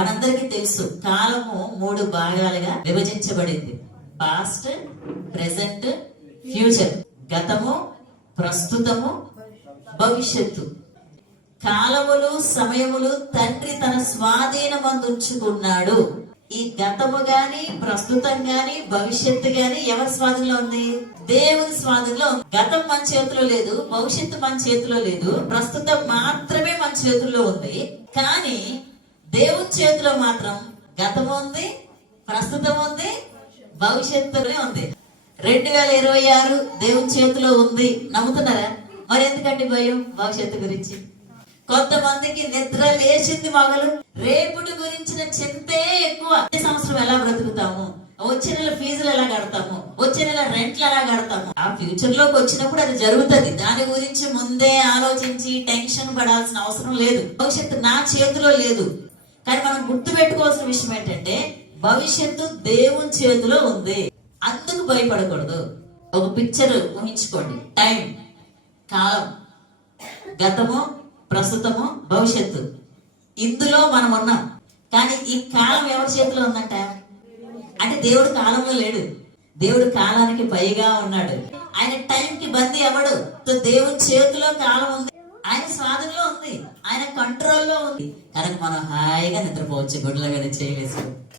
మనందరికీ తెలుసు కాలము 3 భాగాలుగా విభజించబడింది. Past, present, future. గతము, ప్రస్తుతము, భవిష్యత్తు. కాలములు సమయములు తండ్రి తన స్వాధీనమందుంచుకున్నాడు. ఈ గతము గాని, ప్రస్తుతం గాని, భవిష్యత్తు గాని ఎవరి స్వాధీనంలో ఉంది? దేవుని స్వాధీనంలో ఉంది. గతం మన చేతిలో లేదు, భవిష్యత్తు మన చేతిలో లేదు, ప్రస్తుతం మాత్రమే మన చేతుల్లో ఉంది. కానీ దేవుని చేతిలో మాత్రం గతము ఉంది, ప్రస్తుతం ఉంది, భవిష్యత్తునే ఉంది. 2026 దేవుని చేతిలో ఉంది. నమ్ముతున్నారా? మరి ఎందుకంటే భయం భవిష్యత్తు గురించి? కొంతమందికి నిద్ర లేచింది మొగలు, రేపుటి గురించిన చింతే ఎక్కువ. ఈ సంవత్సరం ఎలా బ్రతుకుతాము, వచ్చే నెల ఫీజులు ఎలా కడతాము, వచ్చే నెల రెంట్లు ఎలా కడతాము. ఆ ఫ్యూచర్ లోకి వచ్చినప్పుడు అది జరుగుతుంది. దాని గురించి ముందే ఆలోచించి టెన్షన్ పడాల్సిన అవసరం లేదు. భవిష్యత్తు నా చేతిలో లేదు. కానీ మనం గుర్తు పెట్టుకోవాల్సిన విషయం ఏంటంటే భవిష్యత్తు దేవుని చేతిలో ఉంది. అందుకు భయపడకూడదు. ఒక పిక్చర్ ఊహించుకోండి. టైం, కాలం, గతము, ప్రస్తుతము, భవిష్యత్తు. ఇందులో మనం ఉన్నాం. కానీ ఈ కాలం ఎవరి చేతిలో ఉందంట? అంటే దేవుడు కాలంలో లేడు, దేవుడు కాలానికి పైగా ఉన్నాడు. ఆయన టైంకి బందీ అవ్వడు. దేవుని చేతిలో కాలం ఉంది, ఆయన స్వాధీనంలో ఉంది, ఆయన కంట్రోల్లో ఉంది. కనుక మనం హాయిగా నిద్రపోవచ్చు గుడ్లగా చేయవేసి.